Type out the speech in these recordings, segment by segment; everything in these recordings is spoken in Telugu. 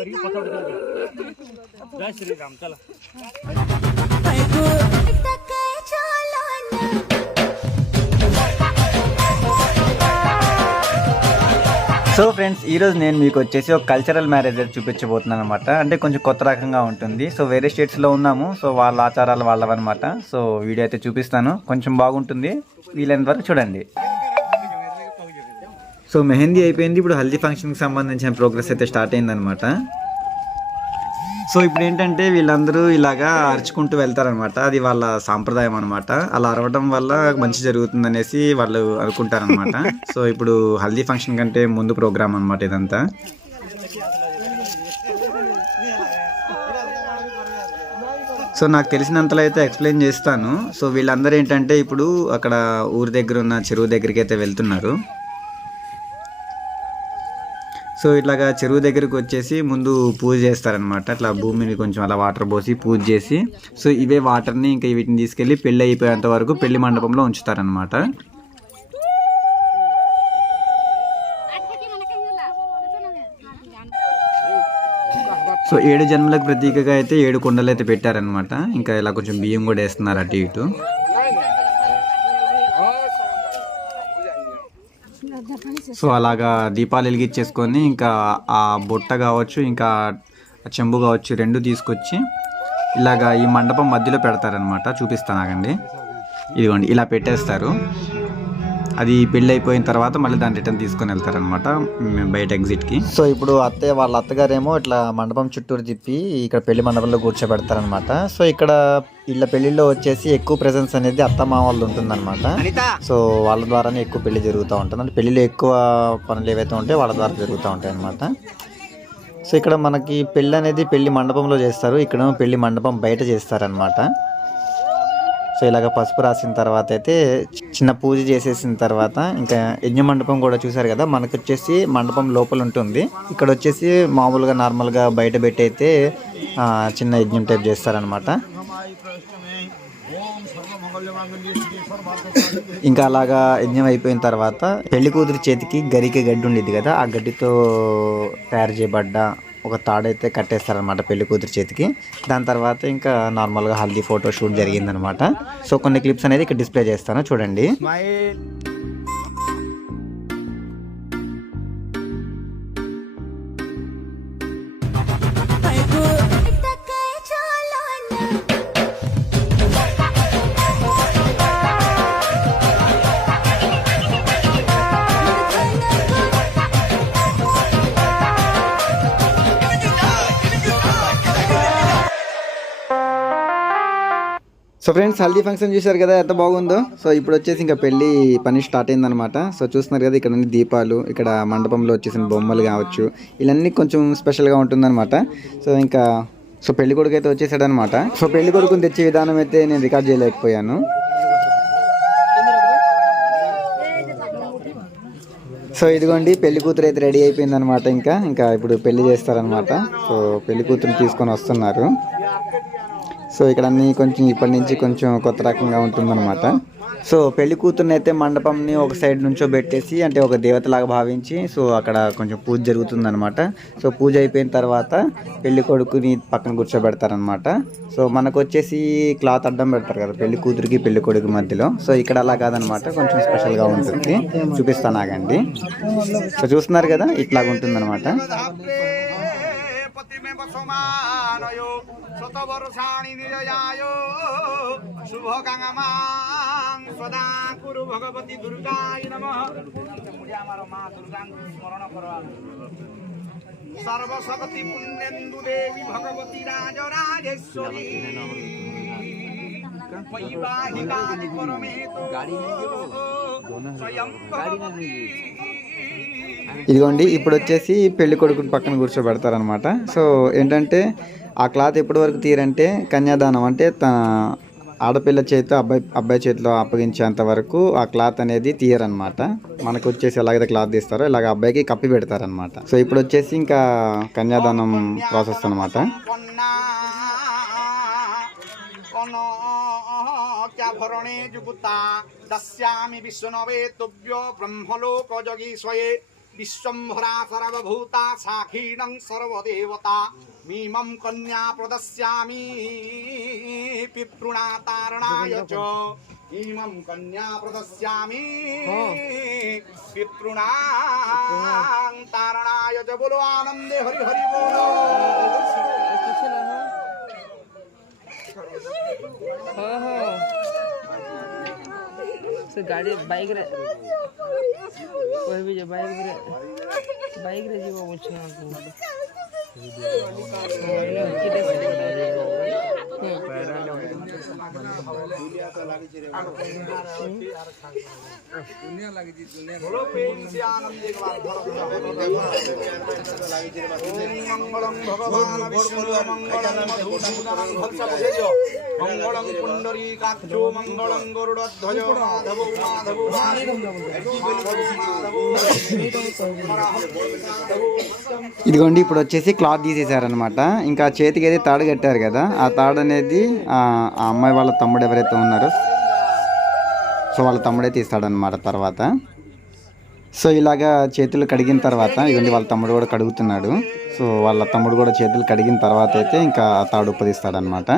जय श्री राम चला। సో ఫ్రెండ్స్ ఈరోజు నేను మీకు వచ్చేసి ఒక కల్చరల్ మ్యారేజ్ చూపించబోతున్నాను అనమాట. అంటే కొంచెం కొత్త రకంగా ఉంటుంది. సో వేరే స్టేట్స్లో ఉన్నాము. సో వాళ్ళ ఆచారాలు వాళ్ళవన్నమాట. సో వీడియో అయితే చూపిస్తాను, కొంచెం బాగుంటుంది, వీలైనంత వరకు చూడండి. సో మెహందీ అయిపోయింది, ఇప్పుడు హల్దీ ఫంక్షన్కి సంబంధించిన ప్రోగ్రెస్ అయితే స్టార్ట్ అయిందనమాట. సో ఇప్పుడు ఏంటంటే వీళ్ళందరూ ఇలాగా అరుచుకుంటూ వెళ్తారనమాట. అది వాళ్ళ సాంప్రదాయం అనమాట. అలా అరవడం వల్ల మంచి జరుగుతుంది అనేసి వాళ్ళు అనుకుంటారనమాట. సో ఇప్పుడు హల్దీ ఫంక్షన్ కంటే ముందు ప్రోగ్రామ్ అనమాట ఇదంతా. సో నాకు తెలిసినంతలో అయితే ఎక్స్ప్లెయిన్ చేస్తాను. సో వీళ్ళందరూ ఏంటంటే ఇప్పుడు అక్కడ ఊరి దగ్గర ఉన్న చెరువు దగ్గరికి అయితే వెళ్తున్నారు. సో ఇట్లాగా చెరువు దగ్గరికి వచ్చేసి ముందు పూజ చేస్తారనమాట. అట్లా భూమిని కొంచెం అలా వాటర్ పోసి పూజ చేసి, సో ఇవే వాటర్ని ఇంకా వీటిని తీసుకెళ్ళి పెళ్ళి అయిపోయేంత వరకు పెళ్లి మండపంలో ఉంచుతారనమాట. సో 7 జన్మలకు ప్రతీకగా అయితే 7 కుండలు అయితే పెట్టారనమాట. ఇంకా ఇలా కొంచెం బియ్యం కూడా వేస్తున్నారు అటు ఇటు. సో అలాగా దీపాలు వెలిగించేసుకొని ఇంకా ఆ బుట్ట కావచ్చు, ఇంకా చెంబు కావచ్చు, 2 తీసుకొచ్చి ఇలాగా ఈ మండపం మధ్యలో పెడతారనమాట. చూపిస్తాను ఆగండి. ఇదిగోండి ఇలా పెట్టేస్తారు. అది పెళ్ళి అయిపోయిన తర్వాత మళ్ళీ దాన్ని రిటర్న్ తీసుకొని వెళ్తారనమాట బయట ఎగ్జిట్కి. సో ఇప్పుడు వాళ్ళ అత్తగారేమో ఇట్లా మండపం చుట్టూరు తిప్పి ఇక్కడ పెళ్లి మండపంలో కూర్చోబెడతారనమాట. సో ఇక్కడ వీళ్ళ పెళ్లిలో వచ్చేసి ఎక్కువ ప్రెజెన్స్ అనేది అత్తమ్మ వాళ్ళు ఉంటుందన్నమాట. సో వాళ్ళ ద్వారానే ఎక్కువ పెళ్లి జరుగుతూ ఉంటుంది. అంటే పెళ్లిలో ఎక్కువ పనులు ఏవైతే ఉంటాయో వాళ్ళ ద్వారా జరుగుతూ ఉంటాయి అనమాట. సో ఇక్కడ మనకి పెళ్ళి అనేది పెళ్లి మండపంలో చేస్తారు, ఇక్కడ పెళ్లి మండపం బయట చేస్తారనమాట. సో ఇలాగ పసుపు రాసిన తర్వాత అయితే చిన్న పూజ చేసేసిన తర్వాత ఇంకా యజ్ఞ మండపం కూడా చూసారు కదా, మనకు వచ్చేసి మండపం లోపల ఉంటుంది. ఇక్కడ వచ్చేసి మామూలుగా నార్మల్గా బయట పెట్టి అయితే చిన్న యజ్ఞం టైప్ చేస్తారనమాట. ఇంకా అలాగా యజ్ఞం అయిపోయిన తర్వాత పెళ్లి కూతురు చేతికి గడ్డి ఉండేది కదా, ఆ గడ్డితో తయారు చేయబడ్డ ఒక తాడైతే కట్టేస్తారనమాట పెళ్లి కూతురు చేతికి. దాని తర్వాత ఇంకా నార్మల్గా హల్దీ ఫోటో షూట్ జరిగిందనమాట. సో కొన్ని క్లిప్స్ అనేది ఇక్కడ డిస్ప్లే చేస్తాను, చూడండి. సో ఫ్రెండ్స్ హల్దీ ఫంక్షన్ చూసారు కదా ఎంత బాగుందో. సో ఇప్పుడు వచ్చేసి ఇంకా పెళ్లి పని స్టార్ట్ అయిందనమాట. సో చూస్తున్నారు కదా ఇక్కడ దీపాలు, ఇక్కడ మండపంలో వచ్చేసిన బొమ్మలు కావచ్చు, ఇవన్నీ కొంచెం స్పెషల్గా ఉంటుందన్నమాట. సో పెళ్లి కొడుకు అయితే వచ్చేసాడనమాట. సో పెళ్లి కొడుకుని తెచ్చే విధానం అయితే నేను రికార్డ్ చేయలేకపోయాను. సో ఇదిగోండి పెళ్లి కూతురు అయితే రెడీ అయిపోయిందనమాట. ఇంకా ఇప్పుడు పెళ్లి చేస్తారనమాట. సో పెళ్లి కూతురుని తీసుకొని వస్తున్నారు. సో ఇక్కడ అన్నీ కొంచెం ఇప్పటి నుంచి కొంచెం కొత్త రకంగా ఉంటుందన్నమాట. సో పెళ్లి కూతురుని అయితే మండపంని ఒక సైడ్ నుంచో పెట్టేసి, అంటే ఒక దేవతలాగా భావించి, సో అక్కడ కొంచెం పూజ జరుగుతుందన్నమాట. సో పూజ అయిపోయిన తర్వాత పెళ్లి కొడుకుని పక్కన కూర్చోబెడతారనమాట. సో మనకు వచ్చేసి క్లాత్ అడ్డం పెడతారు కదా పెళ్లి కూతురికి పెళ్లి కొడుకు మధ్యలో. సో ఇక్కడ అలా కాదనమాట, కొంచెం స్పెషల్గా ఉంటుంది. చూపిస్తాను ఆగండి. సో చూస్తున్నారు కదా ఇట్లాగా ఉంటుందన్నమాట. शतवर्षाणि निरयाय शुभकामनां सदा कुरु भगवती दुर्गाय नमः। माँ दुर्गा स्मरण करो। सर्वशक्ति पुण्येन्दु देवी भगवती राजराजेश्वरी वैवाहिकादि परमेतो स्वयं भगवती। ఇదిగోండి ఇప్పుడు వచ్చేసి పెళ్లి కొడుకుని పక్కన కూర్చోబెడతారనమాట. సో ఏంటంటే ఆ క్లాత్ ఎప్పటి వరకు తీరంటే కన్యాదానం, అంటే తన ఆడపిల్ల చేతితో అబ్బాయి చేతిలో అప్పగించేంత వరకు ఆ క్లాత్ అనేది తీయరనమాట. మనకు వచ్చేసి ఎలాగైతే క్లాత్ తీస్తారో ఇలాగ అబ్బాయికి కప్పి పెడతారనమాట. సో ఇప్పుడు వచ్చేసి ఇంకా కన్యాదానం ప్రాసెస్ అనమాట. विश्वंभरा सर्वभूता साखीनं सर्वदेवता मीमं कन्या प्रदस्यामि पितॄणातारणाय च मीमं कन्या प्रदस्यामि पितॄणातारणाय च बोलो आनंदे हरि हरि बोलो से गाड़ी बाइक रे कोई भी जो बाइक रे जीवा बोलछे दुनिया लगी जी दुनिया बोलो प्रेम से आनंद एक बार मंगलम भगवान विष्णु मंगलम मधुसूदनं भक्त बुझेजो मंगलम पुंडरीकाक्षो मंगलम गरुड़ध्वज माधवो माधवो ఇదిగోండి ఇప్పుడు వచ్చేసి క్లాత్ తీసేసారనమాట. ఇంకా చేతికి అయితే తాడు కట్టారు కదా, ఆ తాడు అనేది ఆ అమ్మాయి వాళ్ళ తమ్ముడు ఎవరైతే ఉన్నారో సో వాళ్ళ తమ్ముడే తీస్తాడనమాట తర్వాత. సో ఇలాగా చేతులు కడిగిన తర్వాత ఇవన్నీ వాళ్ళ తమ్ముడు కూడా కడుగుతున్నాడు. సో వాళ్ళ తమ్ముడు కూడా చేతులు కడిగిన తర్వాత అయితే ఇంకా ఆ తాడు ఉప్పదీస్తాడనమాట.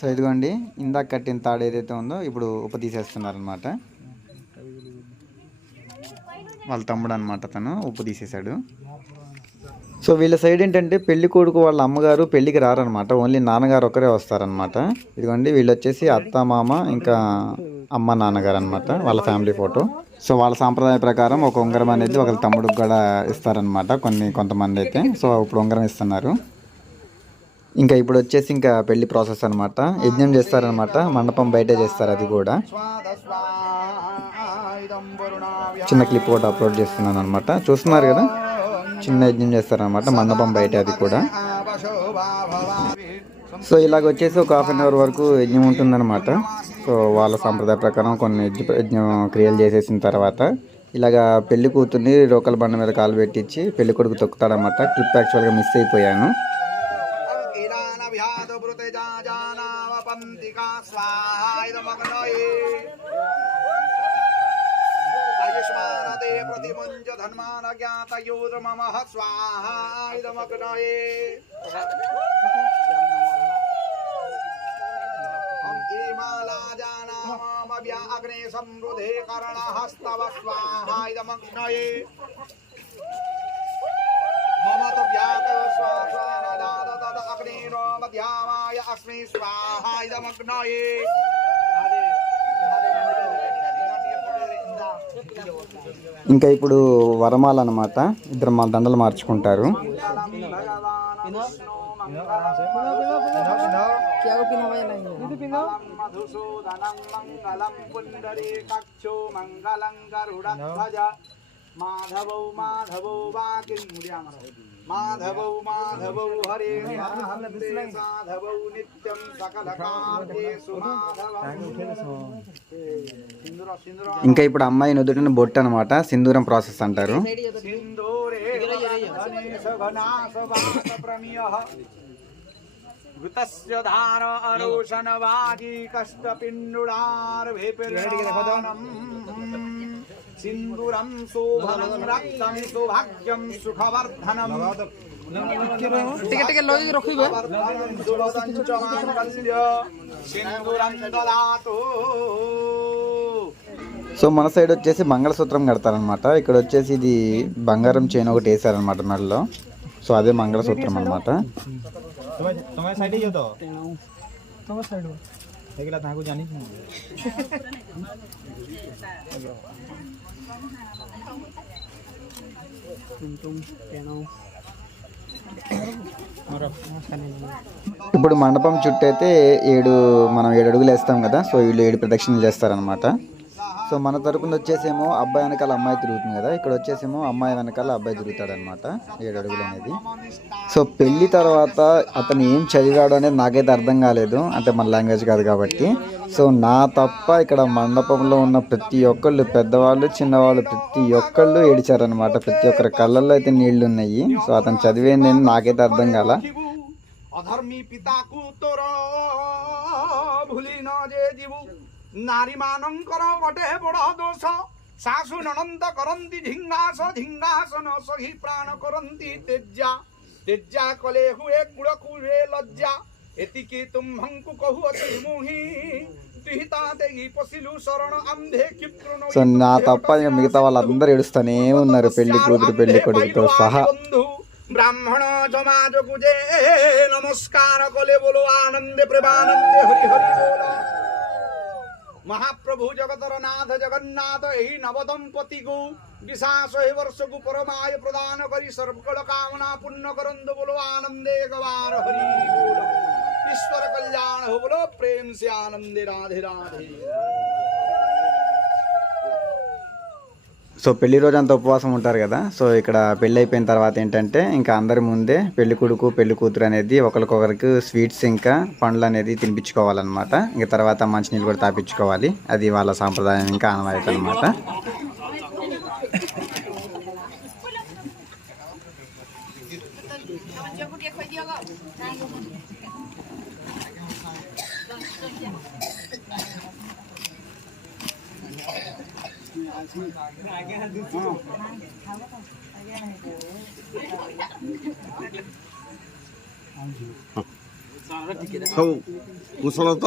సో ఇదిగోండి ఇందాక కట్టిన తాడు ఏదైతే ఉందో ఇప్పుడు తీసేస్తున్నారనమాట. వాళ్ళ తమ్ముడు అనమాట, తను ఉప్పు తీసేశాడు. సో వీళ్ళ సైడ్ ఏంటంటే పెళ్లి కొడుకు వాళ్ళ అమ్మగారు పెళ్లికి రారనమాట, ఓన్లీ నాన్నగారు ఒకరే వస్తారనమాట. ఇదిగోండి వీళ్ళు వచ్చేసి అత్త మామ ఇంకా అమ్మ నాన్నగారు అనమాట, వాళ్ళ ఫ్యామిలీ ఫోటో. సో వాళ్ళ సాంప్రదాయ ప్రకారం ఒక ఉంగరం అనేది ఒకళ్ళ తమ్ముడికి కూడా ఇస్తారనమాట కొంతమంది అయితే. సో ఇప్పుడు ఉంగరం ఇస్తున్నారు. ఇంకా ఇప్పుడు వచ్చేసి ఇంకా పెళ్లి ప్రాసెస్ అనమాట. యజ్ఞం చేస్తారనమాట, మండపం బయటే చేస్తారు. అది కూడా చిన్న క్లిప్ కూడా అప్లోడ్ చేస్తున్నాను అనమాట, చూస్తున్నారు కదా. చిన్న యజ్ఞం చేస్తారనమాట మండపం బయట, అది కూడా. సో ఇలాగ వచ్చేసి ఒక ½ గంట వరకు యజ్ఞం ఉంటుందన్నమాట. సో వాళ్ళ సాంప్రదాయ ప్రకారం కొన్ని యజ్ఞం క్రియలు చేసేసిన తర్వాత ఇలాగా పెళ్లి కూతుర్ని రోకల బండ మీద కాలు పెట్టించి పెళ్లి కొడుకు తొక్కుతాడనమాట. క్లిప్ యాక్చువల్గా మిస్ అయిపోయాను. प्रतिमुंज धन्मान ज्ञात योर मम स्वाहा इदमग्नये हम माला जाना मम व्या अग्ने समृद्धे कर्णहस्तव स्वाहा इदमग्नये मम तो व्यातव स्वाहा नदाद तद अग्निरो मध्यामाय अस्मि स्वाहा इदमग्नये ఇంకా ఇప్పుడు వరమాల అనమాట, ఇద్దరు మా దండలు మార్చుకుంటారు. మాధవౌ మాధవౌ మాధవౌ మాధవౌ హరే మాధవౌ నిత్యం సకల కార్యేషు మాధవౌ. ఇంకా ఇప్పుడు అమ్మాయి నుదుటిన బొట్టు అనమాట, సింధూరం ప్రాసెస్ అంటారు. సింధూరం శోభనం రక్తం సౌభాగ్యం సుఖవర్ధనం टिके लई रखिबे సింధూరం దదాతు. సో మన సైడ్ వచ్చేసి మంగళసూత్రం కడతారనమాట. ఇక్కడ వచ్చేసి ఇది బంగారం చైన్ ఒకటి వేసారనమాట మెడలో. సో అదే మంగళసూత్రం అనమాట. ఇప్పుడు మండపం చుట్టూ అయితే 7 అడుగులు వేస్తాం కదా. సో వీళ్ళు 7 ప్రదక్షిణలు చేస్తారనమాట. సో మన తరపున వచ్చేసేమో అబ్బాయి వెనకాల అమ్మాయి తిరుగుతుంది కదా, ఇక్కడ వచ్చేసేమో అమ్మాయి వెనకాల అబ్బాయి తిరుగుతాడు అనమాట 7 అడుగులు అనేది. సో పెళ్లి తర్వాత అతను ఏం చదివాడు అనేది నాకైతే అర్థం కాలేదు, అంటే మన లాంగ్వేజ్ కాదు కాబట్టి. సో నా తప్ప ఇక్కడ మండపంలో ఉన్న ప్రతి ఒక్కళ్ళు, పెద్దవాళ్ళు చిన్నవాళ్ళు ప్రతి ఒక్కళ్ళు ఏడిచారనమాట. ప్రతి ఒక్కరి కళ్ళల్లో అయితే నీళ్లు ఉన్నాయి. సో అతను చదివేంది నాకైతే అర్థం కాల. अधर्मी पिता को तोर भूली न जे जीवु नारी मानंकर गटे बड़ दोष सासु ननंद करंती झिंगास झिंगास न सही प्राण करंती तेज्जा तेज्जा कले हुए गुड़ कुहे लज्जा एतिकी तुम्हंकु कहु अति मुहि तुहिता देगी पसिलु शरण अंधे क्षिप्रुनो సో నా తప్ప ఇంకా మిగతా వాళ్ళందరూ ఏడుస్తూనే ఉన్నారు, పెళ్లి కూతురు పెళ్లి కొడుకుతో సహా. ब्राह्मण समाज गुजे नमस्कार कले बोलो आनंदे प्रेमानंदे हरि हरि बोलो महाप्रभु जगतर नाथ जगन्नाथ यही नवदंपति को विशास वर्ष को परमाय प्रदान करी सर्वकल कामना पुण्य करंद बोलो आनंदे एक बार हरि बोलो ईश्वर कल्याण हो बोलो प्रेम से आनंदे राधे राधे. సో పెళ్లి రోజు అంతా ఉపవాసం ఉంటారు కదా. సో ఇక్కడ పెళ్ళి అయిపోయిన తర్వాత ఏంటంటే ఇంకా అందరి ముందే పెళ్లి కొడుకు పెళ్లి కూతురు అనేది ఒకరికొకరికి స్వీట్స్ ఇంకా పండ్లు అనేది తినిపించుకోవాలన్నమాట. ఇంకా తర్వాత మంచినీళ్ళు కూడా తాపించుకోవాలి. అది వాళ్ళ సాంప్రదాయం ఇంకా ఆనవాయితీ అనమాట. ସବୁ କୁଶଳ ତ?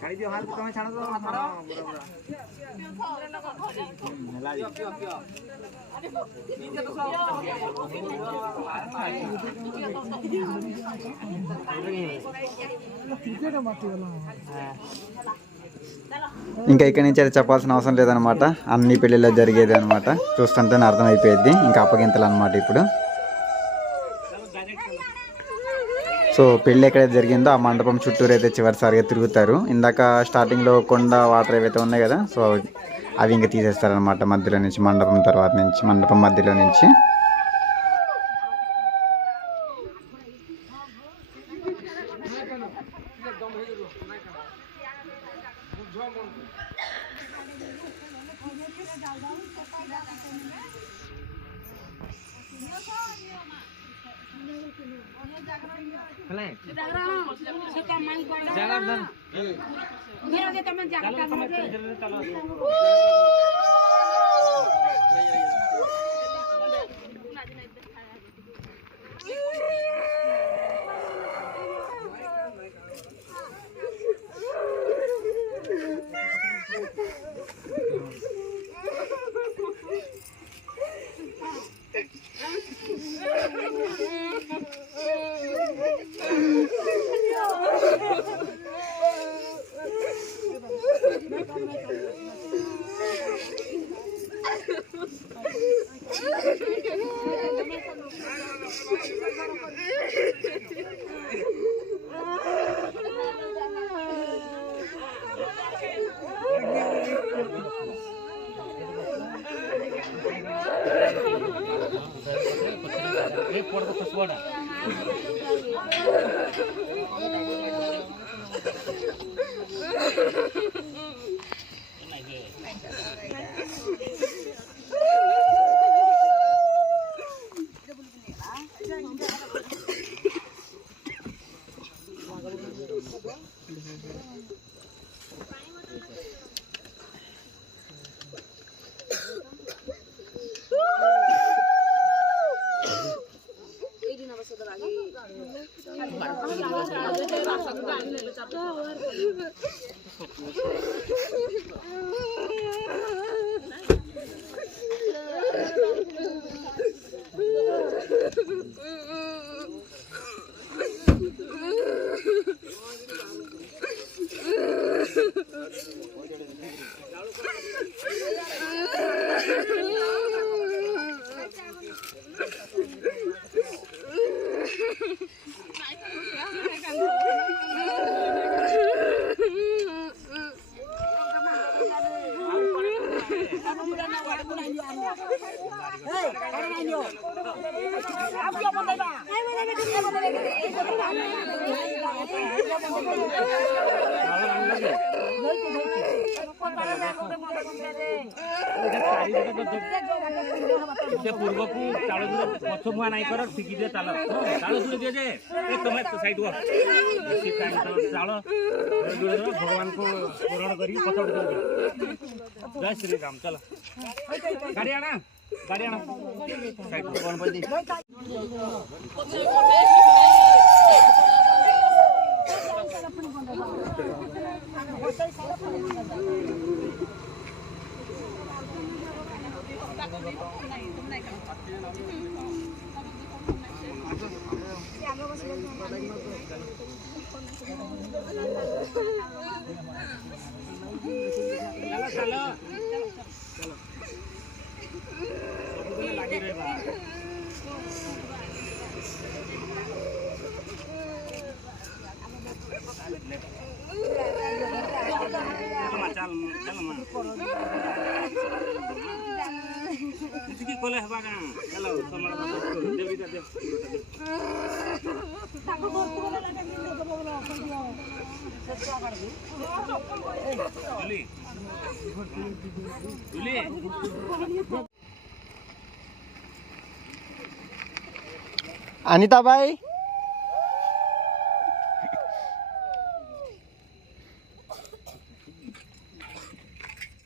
छाड़ी दियो हाथ तुम्हें छाड़ दो ఇంకా ఇక్కడి నుంచి అది చెప్పాల్సిన అవసరం లేదనమాట. అన్ని పెళ్ళిలో జరిగేది అనమాట. చూస్తుంటేనే అర్థమైపోయింది. ఇంకా అప్పగింతలు అనమాట ఇప్పుడు. సో పెళ్ళి ఎక్కడైతే జరిగిందో ఆ మండపం చుట్టూరు అయితే చివరిసారిగా తిరుగుతారు. ఇందాక స్టార్టింగ్లో కొండ వాటర్ ఏవైతే ఉన్నాయి కదా, సో అవి ఇంకా తీసేస్తారనమాట మధ్యలో నుంచి, మండపం తర్వాత నుంచి, మండపం మధ్యలో నుంచి. ପୂର୍ବକୁ ତାଳ ଦୂର ପଛ ମୁହାଁ ନାଇଁ କର ଠିକି ଦିଅ ତାଳ ତାଳ ଦୂର ଦିଅ ଯେ ତମେ ସାଇଡ୍ ହୁଅ ବେଶୀ ଚାଳ ଦୂର ଦୂର ଭଗବାନଙ୍କୁ ପୂରଣ କରିକି ପଛ ପଟ ଜୟ ଶ୍ରୀରାମ ଚାଲ ଗାଡ଼ି ଆଣ ସାଇଡ୍ ଗଣପତି ଲାଗି ରହିବା କିଛି କଲେ ହେବା କାଁ ଚାଲ ସମାଳ ଦେବି अनिता भाई